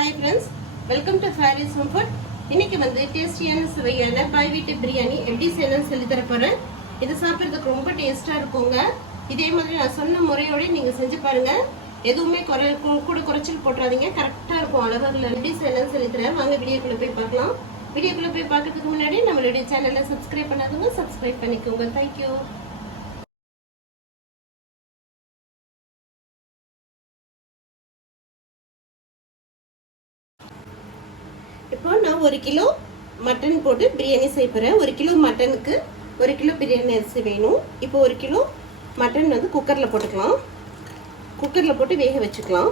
Hi friends welcome to Faris home food இன்னைக்கு வந்து டேஸ்டியான சுவையான பாய் வீட்டு பிரியாணி எப்படி செய்யணும்னு சொல்லி தர போகிறேன் இது சாப்பிட்றதுக்கு ரொம்ப டேஸ்ட்டாக இருக்குங்க. இதே மாதிரி நான் சொன்ன முறையோட நீங்கள் செஞ்சு பாருங்கள் எதுவுமே குறை கூட குறைச்சல் போட்டுறாதீங்க. கரெக்டாக இருக்கும் அளவுகள் எப்படி செய்யணும்னு சொல்லி தரேன். வாங்க வீடியோக்குள்ளே போய் பார்க்கலாம். வீடியோக்குள்ளே போய் பார்க்கறதுக்கு முன்னாடி நம்மளுடைய சேனலை சப்ஸ்கிரைப் பண்ணாதவங்க சப்ஸ்கிரைப் பண்ணிக்கோங்க. தேங்க்யூ இப்போ நான் ஒரு கிலோ மட்டன் போட்டு பிரியாணி செய்ய போகிறேன் ஒரு கிலோ மட்டனுக்கு ஒரு கிலோ பிரியாணி அரிசி வேணும். இப்போ ஒரு கிலோ மட்டன் வந்து குக்கரில் போட்டுக்கலாம். குக்கரில் போட்டு வேக வச்சுக்கலாம்.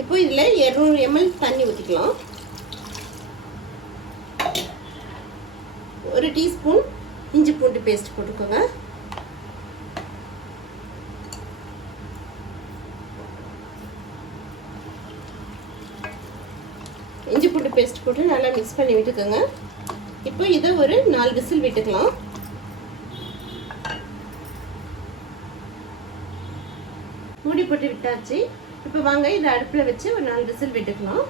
இப்போ இதில் இரநூறு எம்எல் தண்ணி ஊற்றிக்கலாம் ஒரு டீஸ்பூன் இஞ்சி பூண்டு பேஸ்ட் போட்டுக்கோங்க இஞ்சி பூண்டு பேஸ்ட் போட்டு நல்லா மிக்ஸ் பண்ணி விட்டுக்கோங்க. இப்போ இதை ஒரு நாலு விசில் விட்டுக்கலாம். மூடி போட்டு விட்டாச்சு. இப்போ வாங்க இதை அடுப்பில் வச்சு ஒரு நாலு விசில் விட்டுக்கலாம்.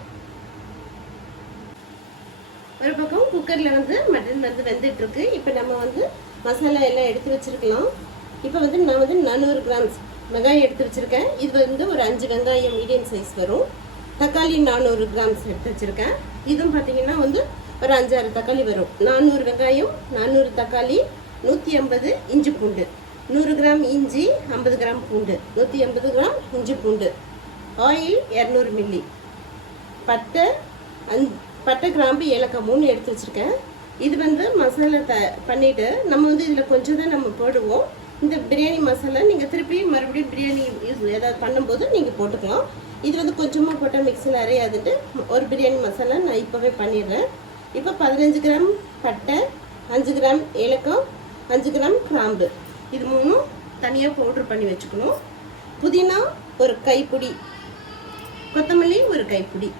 ஒரு பக்கம் குக்கரில் வந்து மட்டன் வந்து வெந்துட்டு இருக்கு இப்போ நம்ம வந்து மசாலா எல்லாம் எடுத்து வச்சிருக்கலாம். இப்போ வந்து நான் வந்து நானூறு கிராம்ஸ் வெங்காயம் எடுத்து வச்சிருக்கேன். இது வந்து ஒரு அஞ்சு வெங்காயம் மீடியம் சைஸ் வரும். தக்காளி நானூறு கிராம்ஸ் எடுத்து வச்சிருக்கேன். இதுவும் பார்த்தீங்கன்னா வந்து ஒரு அஞ்சாறு தக்காளி வரும். நானூறு வெங்காயம் நானூறு தக்காளி நூற்றி ஐம்பது இஞ்சி பூண்டு. நூறு கிராம் இஞ்சி ஐம்பது கிராம் பூண்டு. நூற்றி ஐம்பது கிராம் இஞ்சி பூண்டு. ஆயில் இரநூறு மில்லி. பட்டை அஞ் பட்டை கிராம்பு ஏலக்காய் மூணு எடுத்து வச்சுருக்கேன். இது வந்து மசாலா த பண்ணிவிட்டு நம்ம வந்து இதில் கொஞ்சம் தான் நம்ம போடுவோம். இந்த பிரியாணி மசாலா நீங்கள் திருப்பி மறுபடியும் பிரியாணி யூஸ் ஏதாவது பண்ணும்போது நீங்கள் போட்டுக்கலாம். இது வந்து கொஞ்சமாக போட்டால் மிக்சியில் அரையாதுட்டு ஒரு பிரியாணி மசாலா நான் இப்போவே பண்ணிடுறேன். இப்போ பதினஞ்சு கிராம் பட்டை அஞ்சு கிராம் ஏலக்காய் அஞ்சு கிராம் கிராம்பு. இது மூணும் தனியாக பவுட்ரு பண்ணி வச்சுக்கணும். புதினா ஒரு கைப்பிடி. கொத்தமல்லி ஒரு கைப்பிடி.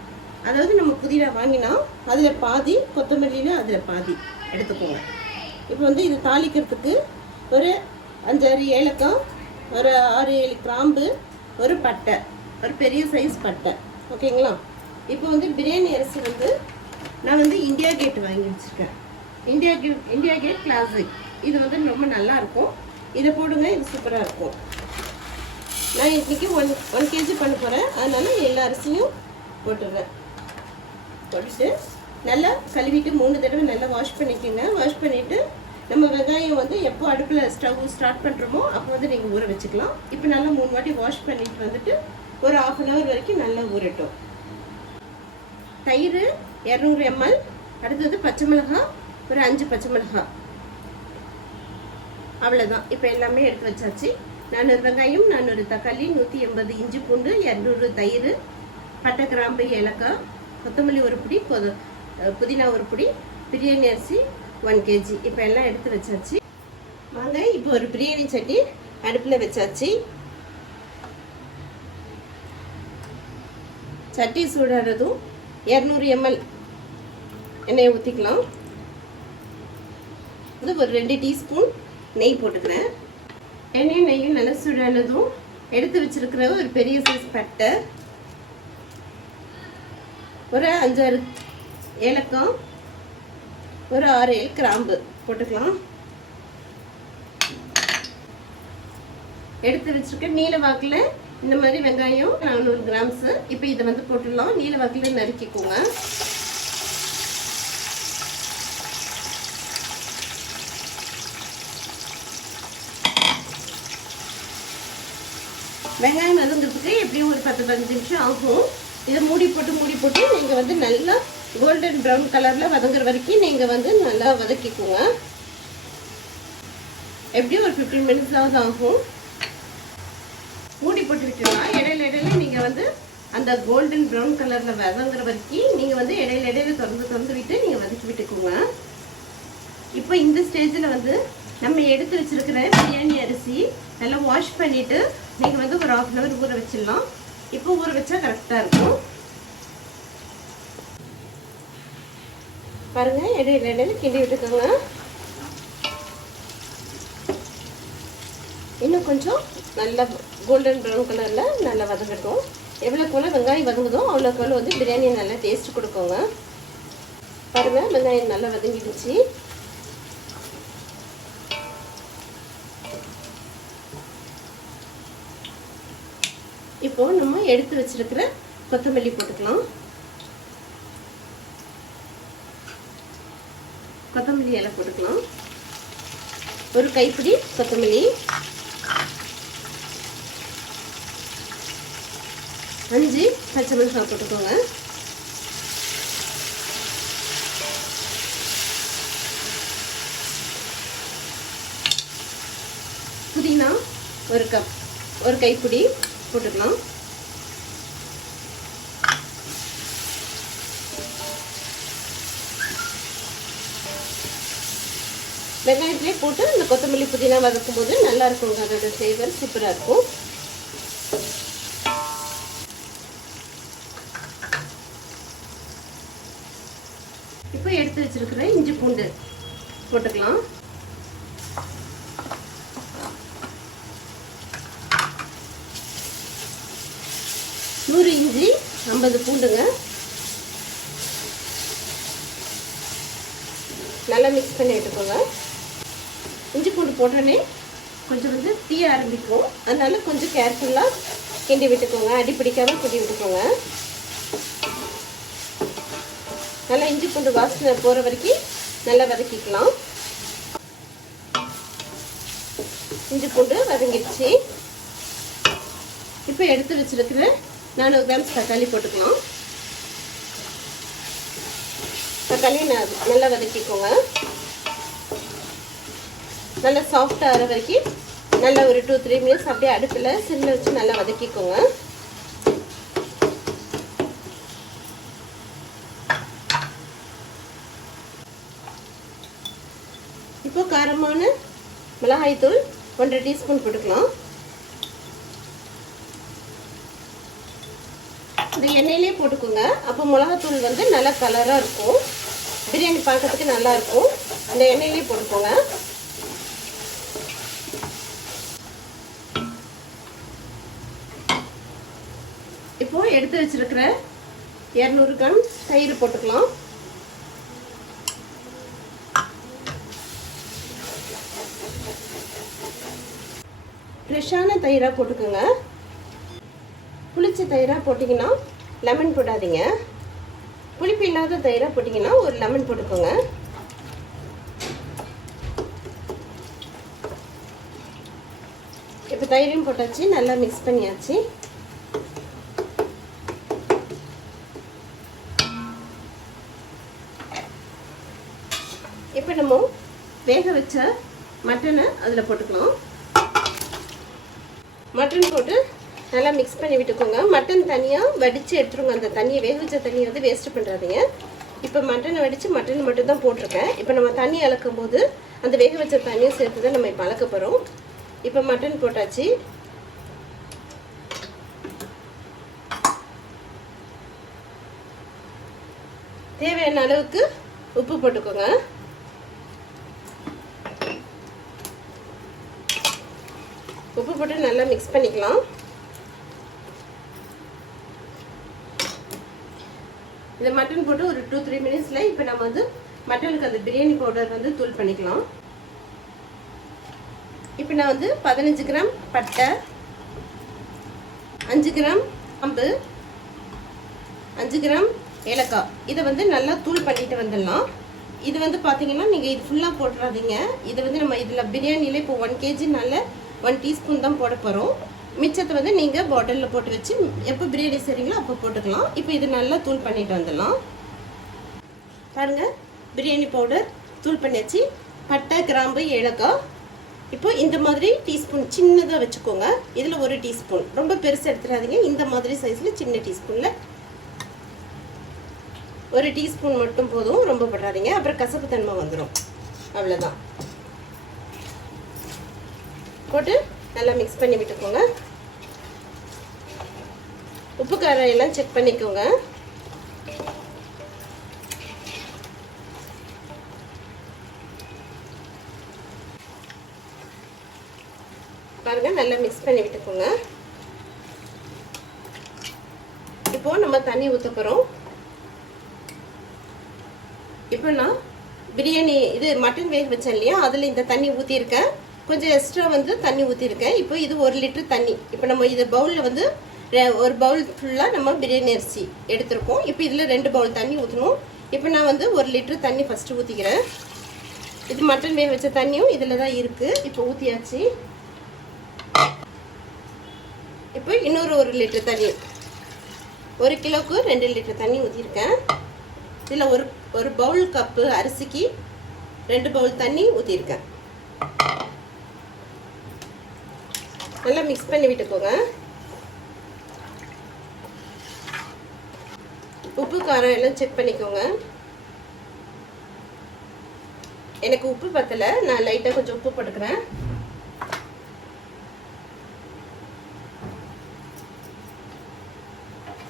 அதாவது நம்ம புதினா வாங்கினா அதில் பாதி கொத்தமல்லியில் அதில் பாதி எடுத்துக்கோங்க. இப்போ வந்து இது தாளிக்கிறதுக்கு ஒரு அஞ்சாறு ஏலக்காய் ஒரு ஆறு ஏழு கிராம்பு ஒரு பட்டை. ஒரு பெரிய சைஸ் பட்டை. ஓகேங்களா? இப்போ வந்து பிரியாணி அரிசி வந்து நான் வந்து இந்தியா கேட் வாங்கி வச்சுருக்கேன். India gate India gate classic இது வந்து ரொம்ப நல்லா இருக்கும். இதை போடுங்க இது சூப்பராக இருக்கும். நான் இன்றைக்கி ஒன் ஒன் கேஜி பண்ண போகிறேன் அதனால் எல்லா அரிசியும் போட்டுடுறேன். போட்டுட்டு நல்லா கழுவிட்டு மூணு தடவை நல்லா வாஷ் பண்ணிக்கோங்க. வாஷ் பண்ணிவிட்டு நம்ம வெங்காயம் வந்து எப்போ அடுப்பில் ஸ்டவ் ஸ்டார்ட் பண்ணுறோமோ அப்போ வந்து நீங்கள் ஊற வச்சுக்கலாம். இப்போ நல்லா மூணு வாட்டி வாஷ் பண்ணிட்டு வந்துட்டு ஒரு ஆஃப் அன் ஹவர் வரைக்கும் நல்லா ஊறட்டும். தயிர் இரநூறு எம்எல் அடுத்தது பச்சை மிளகாய் ஒரு அஞ்சு பச்சை மிளகாய் அவ்வளோதான் இப்போ எல்லாமே எடுத்து வச்சாச்சு. நானூறு வெங்காயம் நானூறு தக்காளி நூற்றி எண்பது இஞ்சி பூண்டு இரநூறு தயிர் பட்டை கிராம்பு ஏலக்காய் கொத்தமல்லி ஒரு பிடி கொத புதினா ஒரு பிடி பிரியாணி அரிசி ஒன் கேஜி இப்போ எல்லாம் எடுத்து வச்சாச்சு. வாங்க இப்போ ஒரு பிரியாணி சட்டி அடுப்பில் வச்சாச்சு. சட்டி சூடானதும் இரநூறு எம்எல் எண்ணெயை ஊற்றிக்கலாம் இது ஒரு ரெண்டு டீஸ்பூன் நெய் போட்டுக்கிறேன். எண்ணெயும் நெய்யும் நல்லா சூடானதும் எடுத்து வச்சிருக்கிற ஒரு பெரிய சைஸ் பட்டை. ஒரு அஞ்சாறு ஏலக்காய் ஒரு ஆறு ஏழு கிராம்பு போட்டுக்கலாம். எடுத்து வச்சிருக்க நீல வாக்கில் இந்த மாதிரி வெங்காயம் நானூறு கிராம்ஸு இப்போ இதை வந்து போட்டுடலாம். நீல வாக்கில் நறுக்கிக்கோங்க. வெங்காயம் வதங்கிறதுக்கு எப்படியும் ஒரு பத்து பதினஞ்சு நிமிஷம் ஆகும். இதை மூடி போட்டு மூடி போட்டு நீங்கள் வந்து நல்லா கோல்டன் ப்ரௌன் கலரில் வதங்குற வரைக்கும் நீங்கள் வந்து நல்லா வதக்கிக்கோங்க. எப்படியும் ஒரு ஃபிஃப்டீன் மினிட்ஸாவது ஆகும் மூடி போட்டு விட்டுலாம் இடையில இடையில நீங்கள் வந்து அந்த கோல்டன் ப்ரௌன் கலரில் வதங்குற வரைக்கும் நீங்கள் வந்து இடையில இடையில திறந்து திறந்து விட்டு நீங்கள் வதக்கி விட்டுக்கோங்க. இப்போ இந்த ஸ்டேஜில் வந்து நம்ம எடுத்து வச்சிருக்கிற பிரியாணி அரிசி நல்லா வாஷ் பண்ணிட்டு நீங்கள் வந்து ஒரு ஆஃப் அன் ஹவர் ஊற வச்சிடலாம். இப்போ ஊற வச்சா கரெக்டாக இருக்கும். பாருங்க இடையில இடையில கிண்டி விட்டுக்கோங்க. இன்னும் கொஞ்சம் நல்லா கோல்டன் ப்ரௌன் கலரில் நல்லா வதங்கட்டும். எவ்வளோக்கு எவ்வளோ வெங்காயம் வதங்குதோ அவ்வளோக்கு எவ்வளோ வந்து பிரியாணி நல்லா டேஸ்ட் கொடுக்குங்க. பாருங்கள் வெங்காயம் நல்லா வதங்கிடுச்சு. இப்போ நம்ம எடுத்து வச்சிருக்கிற கொத்தமல்லி போட்டுக்கலாம். கொத்தமல்லி இலை போட்டுக்கலாம். ஒரு கைப்பிடி கொத்தமல்லி. அஞ்சு பச்சை மிளகாய் போட்டுக்கோங்க. புதினா ஒரு கப் ஒரு கைப்பிடி போட்டுக்கலாம். வெங்காயத்திலே போட்டு இந்த கொத்தமல்லி புதினா வதக்கும் போது நல்லா இருக்குங்க. அதோட ஃப்ளேவர் சூப்பராக இருக்கும். இப்போ எடுத்து வச்சிருக்கிற இஞ்சி பூண்டு போட்டுக்கலாம். நூறு இஞ்சி ஐம்பது பூண்டுங்க. நல்லா மிக்ஸ் பண்ணி விட்டுக்கோங்க இஞ்சி பூண்டு போட்டோன்னே கொஞ்சம் வந்து தீய ஆரம்பிக்கும். அதனால கொஞ்சம் கேர்ஃபுல்லாக கிண்டி விட்டுக்கோங்க. அடி பிடிக்காம கிண்டி விட்டுக்கோங்க. நல்லா இஞ்சி பூண்டு வாசனை போகிற வரைக்கும் நல்லா வதக்கிக்கலாம். இஞ்சி பூண்டு வதங்கிடுச்சு. இப்போ எடுத்து வச்சிருக்கிற நானூறு கிராம்ஸ் தக்காளி போட்டுக்கலாம். தக்காளி ந- நல்லா வதக்கிக்கோங்க. நல்லா சாஃப்டாக ஆகிற வரைக்கும் நல்லா ஒரு டூ த்ரீ மினிட்ஸ் அப்படியே அடுப்பில் சிம்மில் வச்சு நல்லா வதக்கிக்கோங்க. காரமான மிளகாய்த்தூள் ஒன்றரை டீஸ்பூன் போட்டுக்கலாம். இந்த எண்ணெயிலே போட்டுக்கோங்க. அப்போ மிளகாத்தூள் வந்து நல்லா கலராக இருக்கும். பிரியாணி பார்க்கறதுக்கு நல்லா இருக்கும். இந்த எண்ணெயிலே போட்டுக்கோங்க. இப்போ எடுத்து வச்சிருக்கிற இரநூறு கிராம் தயிர் போட்டுக்கலாம். ஃப்ரெஷ்ஷான தயிராக போட்டுக்கோங்க. புளிச்ச தயிராக போட்டிங்கன்னா லெமன் போடாதீங்க. புளிப்பு இல்லாத தயிராக போட்டிங்கன்னா ஒரு லெமன் போட்டுக்கோங்க. இப்போ தயிரையும் போட்டாச்சு நல்லா மிக்ஸ் பண்ணியாச்சு. இப்போ நம்ம வேக வச்ச மட்டனை அதில் போட்டுக்கலாம். மட்டன் போட்டு நல்லா மிக்ஸ் பண்ணி விட்டுக்கோங்க. மட்டன் தனியாக வடித்து எடுத்துருங்க. அந்த தண்ணியை வேக வச்ச தண்ணியை வந்து வேஸ்ட்டு பண்ணுறாதீங்க இப்போ மட்டனை வடித்து மட்டன் மட்டும் தான் போட்டிருக்கேன். இப்போ நம்ம தண்ணி அளக்கும் போது அந்த வேக வச்ச தண்ணியை சேர்த்து தான் நம்ம இப்போ அளக்க போகிறோம் இப்போ மட்டன் போட்டாச்சு. தேவையான அளவுக்கு உப்பு போட்டுக்கோங்க. போட்டு நல்லா மிக்ஸ் பண்ணிக்கலாம். இந்த மட்டன் போட்டு ஒரு டூ த்ரீ மினிட்ஸில் இப்போ நம்ம வந்து மட்டனுக்கு அந்த பிரியாணி பவுடர் வந்து தூள் பண்ணிக்கலாம். இப்போ நான் வந்து பதினஞ்சு கிராம் பட்டை அஞ்சு கிராம் அம்பு அஞ்சு கிராம் ஏலக்காய். இதை வந்து நல்லா தூள் பண்ணிட்டு வந்துடலாம். இது வந்து பார்த்தீங்கன்னா நீங்கள் இது ஃபுல்லாக போட்டுறாதீங்க. இது வந்து நம்ம இதில் பிரியாணியில் இப்போ ஒன் கேஜினால ஒன் டீஸ்பூன் தான் போட போகிறோம் மிச்சத்தை வந்து நீங்கள் பாட்டிலில் போட்டு வச்சு எப்போ பிரியாணி செய்கிறீங்களோ அப்போ போட்டுக்கலாம். இப்போ இது நல்லா தூள் பண்ணிட்டு வந்துடலாம். பாருங்கள் பிரியாணி பவுடர் தூள் பண்ணியாச்சு. பட்டை கிராம்பு ஏலக்காய். இப்போ இந்த மாதிரி டீஸ்பூன் சின்னதாக வச்சுக்கோங்க. இதில் ஒரு டீஸ்பூன் ரொம்ப பெருசு எடுத்துடாதீங்க. இந்த மாதிரி சைஸில் சின்ன டீஸ்பூனில் ஒரு டீஸ்பூன் மட்டும் போதும். ரொம்ப போடாதீங்க. அப்புறம் கசப்பு தன்மை வந்துடும் அவ்வளோதான் போட்டு நல்லா மிக்ஸ் பண்ணி விட்டுக்கோங்க. உப்பு காரம் எல்லாம் செக் பண்ணிக்கோங்க. பாருங்க நல்லா மிக்ஸ் பண்ணி விட்டுக்கோங்க. இப்போ நம்ம தண்ணி ஊற்ற போகிறோம் இப்போ நான் பிரியாணி இது மட்டன் வேக வச்சேன் இல்லையா? அதில் இந்த தண்ணி ஊற்றிருக்கேன் கொஞ்சம் எக்ஸ்ட்ரா வந்து தண்ணி ஊற்றிருக்கேன் இப்போ இது ஒரு லிட்டர் தண்ணி. இப்போ நம்ம இது பவுலில் வந்து ரெ- ஒரு பவுல் ஃபுல்லாக நம்ம பிரியாணி அரிசி எடுத்திருக்கோம். இப்போ இதில் ரெண்டு பவுல் தண்ணி ஊற்றணும் இப்போ நான் வந்து ஒரு லிட்டர் தண்ணி ஃபஸ்ட்டு ஊற்றிக்கிறேன் இது மட்டன் வேக வச்ச தண்ணியும் இதில் தான் இருக்குது இப்போ ஊற்றியாச்சு இப்போ இன்னொரு ஒரு லிட்டர் தண்ணி. ஒரு கிலோவுக்கு ரெண்டு லிட்டர் தண்ணி ஊற்றிருக்கேன் இதில் ஒரு ஒரு பவுல் கப்பு அரிசிக்கு ரெண்டு பவுல் தண்ணி ஊற்றிருக்கேன் நல்லா மிக்ஸ் பண்ணி விட்டுக்கோங்க. உப்பு காரம் எல்லாம் செக் பண்ணிக்கோங்க. எனக்கு உப்பு பத்தலை நான் லைட்டாக கொஞ்சம் உப்பு போட்டுக்கிறேன்.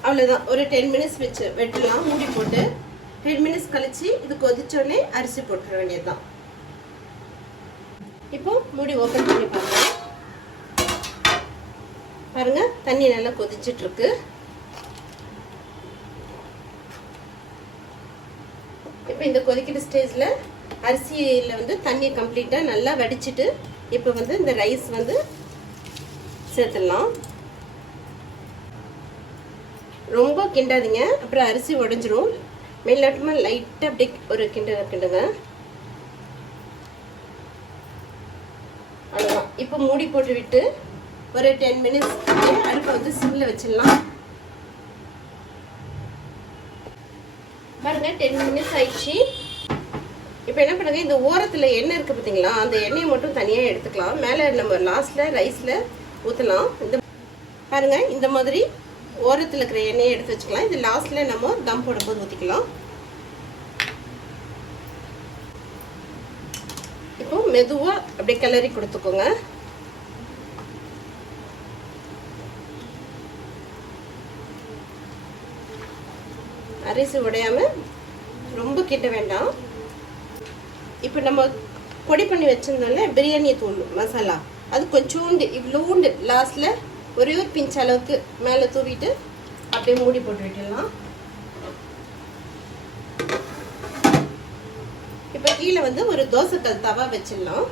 அவ்வளோதான் ஒரு டென் மினிட்ஸ் வச்சு வெட்டலாம் மூடி போட்டு. டென் மினிட்ஸ் கழிச்சு இது கொதிச்சோடனே அரிசி போட்டுற வேண்டியதுதான். இப்போ மூடி ஓப்பன் பண்ணி பார்க்கலாம் பாருங்க தண்ணி நல்லா கொதிச்சிட்ருக்கு. இப்போ இந்த கொதிக்கிற ஸ்டேஜில் அரிசியில் வந்து தண்ணியை கம்ப்ளீட்டாக நல்லா வடிச்சிட்டு இப்போ வந்து இந்த ரைஸ் வந்து சேர்த்துடலாம். ரொம்ப கிண்டாதீங்க. அப்புறம் அரிசி உடஞ்சிரும். மேலாட்டமாக லைட்டாக அப்படியே ஒரு கிண்ட கிண்டுங்க. அவ்வளோதான் இப்போ மூடி போட்டு விட்டு ஒரு டென் மினிட்ஸ் அடுப்பை வந்து சிம்மில் வச்சிடலாம். பாருங்க டென் மினிட்ஸ் ஆயிடுச்சு. இப்போ என்ன பண்ணுங்க இந்த ஓரத்தில் எண்ணெய் இருக்குது பார்த்தீங்களா அந்த எண்ணெயை மட்டும் தனியாக எடுத்துக்கலாம். மேலே நம்ம லாஸ்ட்டில் ரைஸில் ஊற்றலாம் இந்த பாருங்க இந்த மாதிரி ஓரத்தில் இருக்கிற எண்ணெயை எடுத்து வச்சுக்கலாம். இது லாஸ்ட்டில் நம்ம தம் போடும்போது ஊற்றிக்கலாம் இப்போ மெதுவாக அப்படியே கிளறி கொடுத்துக்கோங்க. அரிசி உடையாம ரொம்ப கிட்ட வேண்டாம். இப்போ நம்ம பொடி பண்ணி வச்சிருந்தோம்ல பிரியாணி தூள் மசாலா. அது கொஞ்சோண்டு இவ்வளோண்டு லாஸ்ட்டில் ஒரே ஒரு பிஞ்ச் அளவுக்கு மேலே தூவிட்டு அப்படியே மூடி போட்டு விட்டுடலாம். இப்போ கீழே வந்து ஒரு தோசைக்கல் தவா வச்சிடலாம்.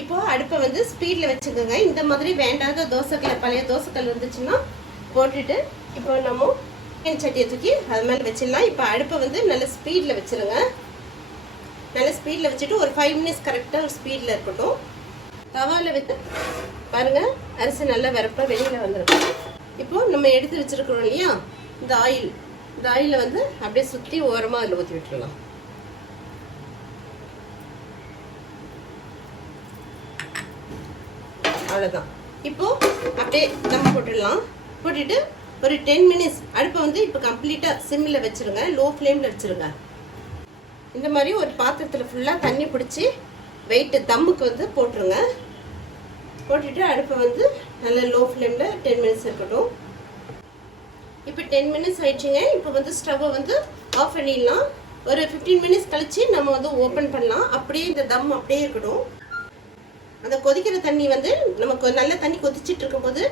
இப்போ அடுப்பை வந்து ஸ்பீடில் வச்சுக்கோங்க. இந்த மாதிரி வேண்டாத தோசைக்கல் பழைய தோசைக்கல் வந்துச்சுன்னா போட்டுட்டு இப்போ நம்ம சிக்கன் சட்டியை தூக்கி அது மேலே வச்சிடலாம். இப்போ அடுப்பை வந்து நல்ல ஸ்பீடில் வச்சிருங்க. நல்ல ஸ்பீடில் வச்சுட்டு ஒரு ஃபைவ் மினிட்ஸ் கரெக்டாக ஸ்பீடில் இருக்கட்டும். தவாவில் வச்சு பாருங்க அரிசி நல்லா வரப்ப வெளியில் வந்துருக்கும் இப்போது நம்ம எடுத்து வச்சிருக்கிறோம் இல்லையா? இந்த ஆயில் இந்த ஆயிலை வந்து அப்படியே சுற்றி ஓரமாக அதில் ஊற்றி விட்டுருலாம் அவ்வளோதான் இப்போ அப்படியே தம் போட்டுடலாம். போட்டுட்டு ஒரு டென் மினிட்ஸ் அடுப்பை வந்து இப்போ கம்ப்ளீட்டாக சிம்மில் வச்சுருங்க. லோ ஃப்ளேமில் வச்சுருங்க. இந்த மாதிரி ஒரு பாத்திரத்தில் ஃபுல்லாக தண்ணி பிடிச்சி வெயிட்டு தம்முக்கு வந்து போட்டுருங்க. போட்டுட்டு அடுப்பை வந்து நல்ல லோ ஃப்ளேமில் டென் மினிட்ஸ் இருக்கட்டும். இப்போ டென் மினிட்ஸ் ஆயிடுச்சுங்க. இப்போ வந்து ஸ்டவ்வை வந்து ஆஃப் பண்ணிடலாம். ஒரு ஃபிஃப்டீன் மினிட்ஸ் கழித்து நம்ம வந்து ஓப்பன் பண்ணலாம். அப்படியே இந்த தம் அப்படியே இருக்கட்டும். அந்த கொதிக்கிற தண்ணி வந்து நமக்கு நல்ல தண்ணி கொதிச்சிட்டு இருக்கும்போது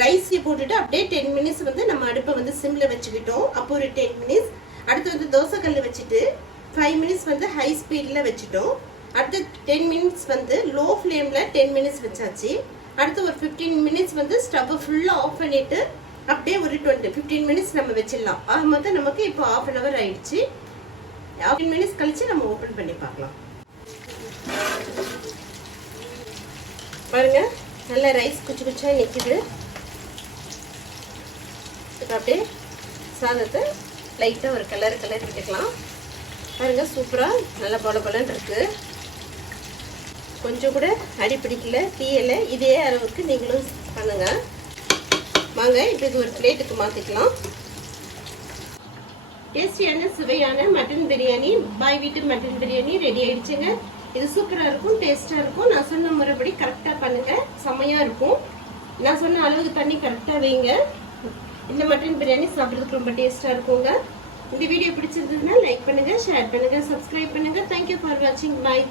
ரைஸை போட்டுட்டு அப்படியே டென் மினிட்ஸ் வந்து நம்ம அடுப்பை வந்து சிம்மில் வச்சுக்கிட்டோம். அப்போ ஒரு டென் மினிட்ஸ் அடுத்து வந்து தோசைக்கல் வச்சுட்டு ஃபைவ் மினிட்ஸ் வந்து ஹை ஸ்பீடில் வச்சுட்டோம். அடுத்து டென் மினிட்ஸ் வந்து லோ ஃப்ளேமில் டென் மினிட்ஸ் வச்சாச்சு. அடுத்து ஒரு ஃபிஃப்டீன் மினிட்ஸ் வந்து ஸ்டவ்வை ஃபுல்லாக ஆஃப் பண்ணிவிட்டு அப்படியே ஒரு டுவெண்ட்டி ஃபிஃப்டீன் மினிட்ஸ் நம்ம வச்சிடலாம். ஆக மொத்தம் நமக்கு இப்போ ஆஃப் அன் ஹவர் ஆயிடுச்சு. ஃபிஃப்டீன் மினிட்ஸ் கழித்து நம்ம ஓப்பன் பண்ணி பார்க்கலாம். பாருங்கள் நல்லா ரைஸ் குச்சி குச்சாக நிற்கிது இப்போ அப்படியே சாதத்தை லைட்டாக ஒரு கலர் கலர் விட்டுக்கலாம் பாருங்க சூப்பராக நல்லா பொல பொலன்னு இருக்குது கொஞ்சம் கூட அடி பிடிக்கல தீயலை இதே அளவுக்கு நீங்களும் பண்ணுங்கள் வாங்க இப்போ இது ஒரு பிளேட்டுக்கு மாற்றிக்கலாம் டேஸ்டியான சுவையான மட்டன் பிரியாணி பாய் வீட்டு மட்டன் பிரியாணி ரெடி ஆயிடுச்சுங்க. இது சூப்பராக இருக்கும் டேஸ்ட்டாக இருக்கும். நான் சொன்ன முறைப்படி கரெக்டாக பண்ணுங்கள் செம்மையாக இருக்கும். நான் சொன்ன அளவுக்கு தண்ணி கரெக்டாக வைங்க. இந்த மட்டன் பிரியாணி சாப்பிட்றதுக்கு ரொம்ப டேஸ்ட்டாக இருக்குங்க. இந்த வீடியோ பிடிச்சிருந்ததுன்னா லைக் பண்ணுங்க ஷேர் பண்ணுங்க சப்ஸ்கிரைப் பண்ணுங்க. தேங்க்யூ ஃபார் வாட்சிங் பாய்